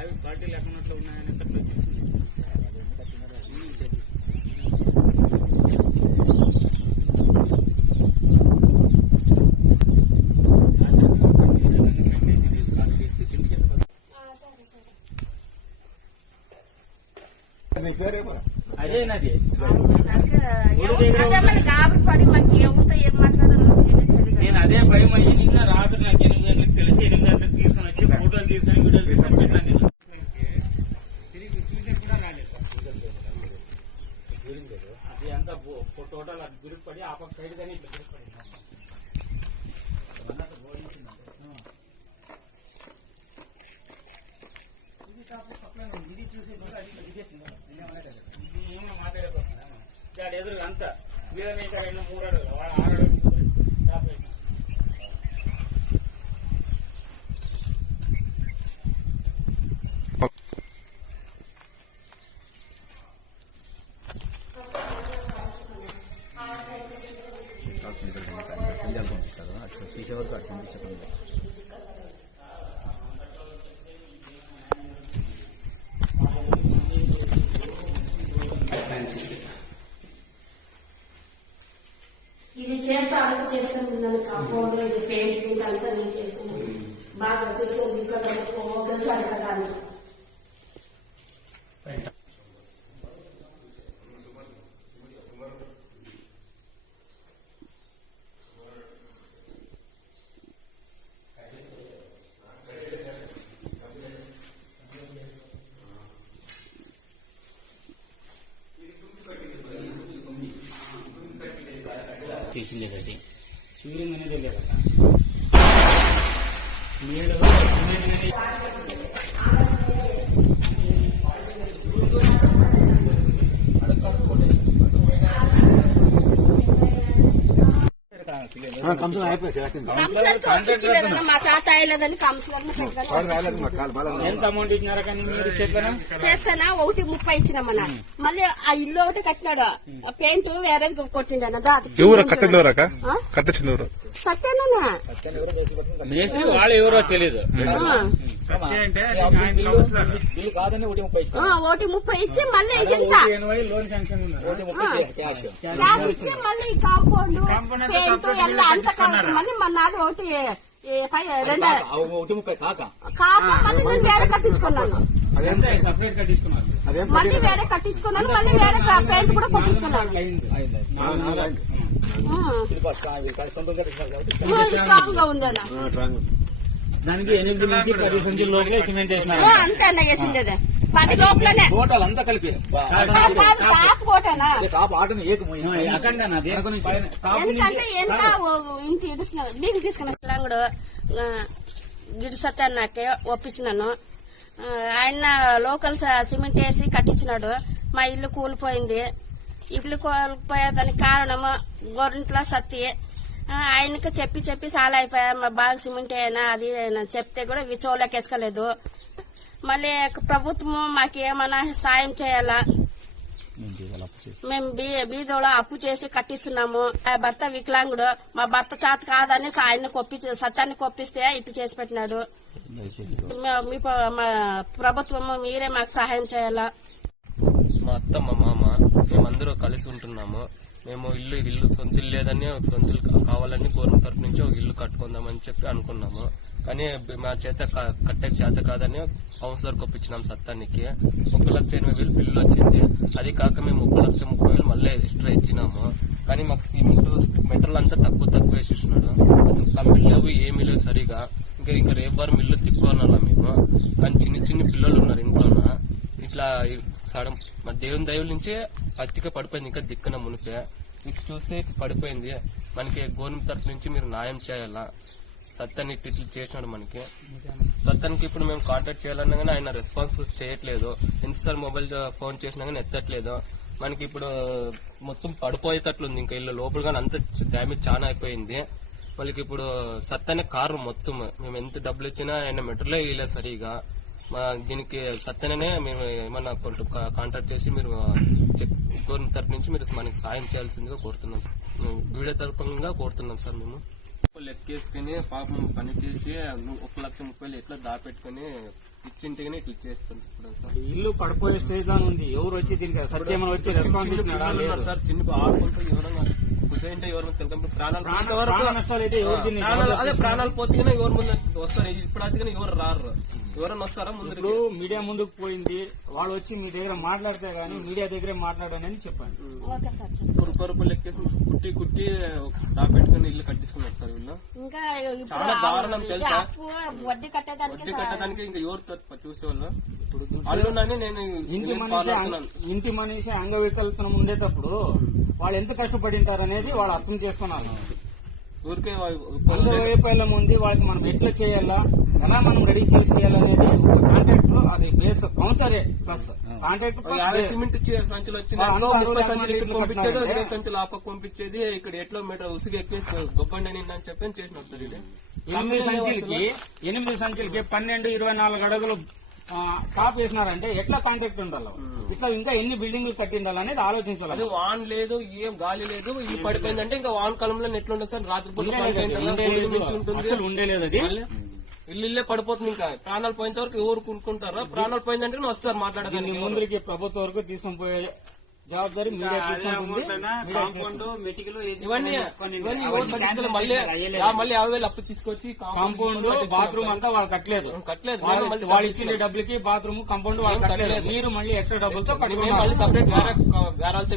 అవి క్వాలిటీ లేకున్నట్లు ఉన్నాయని అదేనది నేను అదే భయం అయ్యి నిన్న రాత్రి నాకు 8 గంటలకు తెలిసి 8 గంటలకు తీసుకుని వచ్చి ఫోటోలు తీసుకొని వీడియోలు తీసుకొని పెట్టాను. తిరిగి చూసే కూడా రాలేదు. అది అంతా టోటల్ అది గురిపడి ఆ పక్క సైడ్ కానీ ఇట్లా గురిపడి ఇది చూసే కూడా అది ఇది ఏమో మాట్లాడేకొస్తున్నా దాని ఎదురు అంతా వీళ్ళని ఇంకా 2-3 అడుగులు 6 అడుగులు పంపిస్తారు అట్లా తీసేవరకు అట్లా పంపించకుండా ఇది చేత అంతా చేస్తాను కాంపౌండ్ ఇది పెయింట్ అంతా నేను చేస్తాను బాగా వచ్చేసి కలిసి అడగాలి. చేసిందే అది సూర్యం అనేది లేదా నీళ్ళు మా చేత అయ్యలేదని ఎంత అమౌంట్ ఇచ్చినారా కానీ మీరు చెప్పారా చేస్తానా 1.30 ఇచ్చినామన్నా. మళ్ళీ ఆ ఇల్లు ఒకటి కట్టినాడు పెయింట్ వేరే కొట్టిండన్న సత్యేనా మేస్త్రి వాళ్ళు ఎవరో తెలీదు. 1.30 ఇచ్చి మళ్ళీ లోన్ శాంక్షన్ ఇచ్చి మళ్ళీ కాంపౌండ్ పెయింట్ ఎలా అంత మళ్ళీ మన నాది 1.30 కాక మళ్ళీ నేను వేరే కట్టించుకున్నాను. సపరేట్ కట్టించుకున్నాను మళ్ళీ వేరే కట్టించుకున్నాను. మళ్ళీ వేరే పెయింట్ కూడా కొట్టించుకున్నాను. స్ట్రాంగ్ గా ఉంది అలా దానికి 8 నుంచి 10 సంచుల లోపలే సిమెంట్ వేసినారు. అంతే అన్న వేసిండేది 10 లోపలనే టోటల్ అంతా కలిపి ఎందుకంటే ఎంత ఇంటి ఇడుస్తున్నారు మీకు తీసుకున్న కూడా గిడి సత్య అన్నట్టే ఒప్పించినాను. ఆయన లోకల్ సిమెంట్ వేసి కట్టించినాడు. మా ఇల్లు కూలిపోయింది. ఇల్లు కూలిపోయేదానికి కారణము గవర్నమెంట్లో సత్తి. ఆయనకు చెప్పి చాలా అయిపోయా బాగా సిమెంట్ అయినా అది చెప్తే కూడా విచోలోకి వేసుకోలేదు. మళ్ళీ ప్రభుత్వం మాకేమన్నా సాయం చేయాలా? మేము బీదోలో అప్పు చేసి కట్టిస్తున్నాము. ఆ భర్త వికలాంగుడు. మా భర్త చేత కాదని ఆయన సత్యాన్ని కొప్పిస్తే ఇటు చేసి పెట్టినాడు. మీ ప్రభుత్వము మీరే మాకు సహాయం చేయాలా? మా అత్త మా మామ మేమందరూ కలిసి ఉంటున్నాము. మేము ఇల్లు సొంత ఇల్లు లేదని సొంత ఇల్లు కావాలని గవర్నమెంట్ తరఫు నుంచి ఒక ఇల్లు కట్టుకుందామని చెప్పి అనుకున్నాము. కానీ మా చేత కట్టే చేత కాదని కౌన్సిలర్ కొప్పించినాం సత్తానికి. 1,80,000 బిల్లు వచ్చింది. అది కాక మేము 1,30,000 మళ్ళీ ఎక్స్ట్రా ఇచ్చినాము. కానీ మాకు సిమెంట్ మెటల్ అంతా తక్కువ వేసిస్తున్నాడు. అసలు కంపెనీ లేవు ఏమీ లేవు సరిగా. ఇంకా రేపు వారం ఇల్లు తిక్కున్నాం మేము. కానీ చిన్న పిల్లలు ఉన్నారు ఇంట్లో. ఇట్లా మా దేవుని దైవం నుంచి అతిగా పడిపోయింది. ఇంకా దిక్కున మునిపే ఇది చూస్తే పడిపోయింది. మనకి గవర్నమెంట్ తరఫు నుంచి మీరు న్యాయం చేయాలా? సత్యాన్ని ఇట్లు చేసినాడు మనకి. సత్యానికి ఇప్పుడు మేము కాంటాక్ట్ చేయాలన్నా కానీ ఆయన రెస్పాన్స్ చేయట్లేదు. ఎన్నిసార్లు మొబైల్ ఫోన్ చేసినా కానీ ఎత్తట్లేదు. మనకి ఇప్పుడు మొత్తం పడిపోయేటట్లుంది. ఇంకా ఇల్లు లోపల కానీ అంత డ్యామేజ్ చాలా అయిపోయింది. వాళ్ళకి ఇప్పుడు సత్యాన్ని కారు మొత్తం మేము ఎంత డబ్బులు ఇచ్చినా ఆయన మెట్రోలో వేయలేదు సరిగా. దీనికి సత్యనే మేము ఏమన్నా కొంచెం కాంటాక్ట్ చేసి మీరు గవర్నమెంట్ తరఫు నుంచి మీరు మనకి సాయం చేయాల్సిందిగా కోరుతున్నాం. వీడియో తరఫుగా కోరుతున్నాం సార్. మేము లెక్కేసుకుని పాపం పని చేసి 1,30,000 ఎట్లా దాపెట్టుకుని ఇచ్చింటిగానే ఇట్లా చేస్తుంది ఇప్పుడు సార్. ఇల్లు పడిపోయే స్టేజ్ లో ఉంది. ఎవరు వచ్చి దీనికి సత్యమని వచ్చి రెస్పాన్స్ ఇచ్చినారా? లేదు సార్ చిన్న ఆడుకుంటూ ఎవరైనా కుసేంటే ఎవరైనా తెలుగు ప్రాణాలు ప్రాణ నష్టాలు అయితే ఎవరు దీన్ని అదే ప్రాణాలు పోతే ఎవరు ముందు వస్తారు. ఇప్పుడు అయితే ఎవరు రారు. ఎవరైనా వస్తారా ముందు? ఇప్పుడు మీడియా ముందుకు పోయింది, వాళ్ళు వచ్చి మీ దగ్గర మాట్లాడితే గానీ మీడియా దగ్గరే మాట్లాడని చెప్పండి. Okay sir. రూపాయలు లెక్కేసి కుట్టి దాపెట్టుకుని ఇల్లు కట్టిస్తున్నారు సార్ వీళ్ళు. ఇంకా చాలా దారుణం తెలుసా? అప్పు వడ్డీ కట్టేదానికి వడ్డీ కట్టడానికి ఇంకా ఎవరు చూసేవాళ్ళు అల్లునని నేను ఇంటి మనిషి అంగవికల్పన ఉండేటప్పుడు వాళ్ళు ఎంత కష్టపడింటారు అనేది వాళ్ళు అర్థం చేసుకున్నారు. ఊరికే అంగవైఫల్యం ఉంది, వాళ్ళకి మనం ఎట్లా చేయాలా, ఎలా మనం రెడీ చేయాలనేది కాంట్రాక్ట్ అది బేస్ కౌన్సరే ప్లస్ కాంట్రాక్ట్ సిమెంట్ సంచులు వచ్చింది పంపించేది, 20 సంచులు ఆపకు పంపించేది. ఇక్కడ ఎట్లా మీటర్ ఉసుగు ఎక్కేసి గొప్పండి అని చెప్పి చేసినారు సార్. ఇది 8 సంచులకి 12-24 అడుగులు టాప్ వేసినారంటే ఎట్లా కాంట్రాక్ట్ ఉండాలి, ఇట్లా ఇంకా ఎన్ని బిల్డింగ్లు కట్టిండాలనేది ఆలోచించాలి. అది వాన్ లేదు, ఏం గాలి లేదు, ఇల్లు పడిపోయిందంటే ఇంకా వాన్ కాలంలో ఎట్లుండదు సార్? రాత్రిపూట అసలు ఉండేలేదు అది. ఇల్లే పడిపోతుంది. ఇంకా ప్రాణాలు పోయేంత వరకు ఎవరు కొనుక్కుంటారో, ప్రాణాలు పోయిందంటే వస్తారు మాట్లాడడానికి. ముందుకి ప్రభుత్వం వరకు తీసుకొని పోయే జవాబారి మీడియా తీసుకుంటుంది. ఇవన్నీ మళ్ళీ 50,000 అప్పు తీసుకొచ్చి కాంపౌండ్ బాత్రూమ్ అంతా వాళ్ళు కట్టలేదు. వాళ్ళు ఇచ్చిన డబ్బులకి బాత్రూమ్ కాంపౌండ్ వాళ్ళు కట్టలేదు. మీరు మళ్ళీ ఎక్స్ట్రా డబ్బులతో మళ్ళీ సపరేట్ వేరే గారాలతో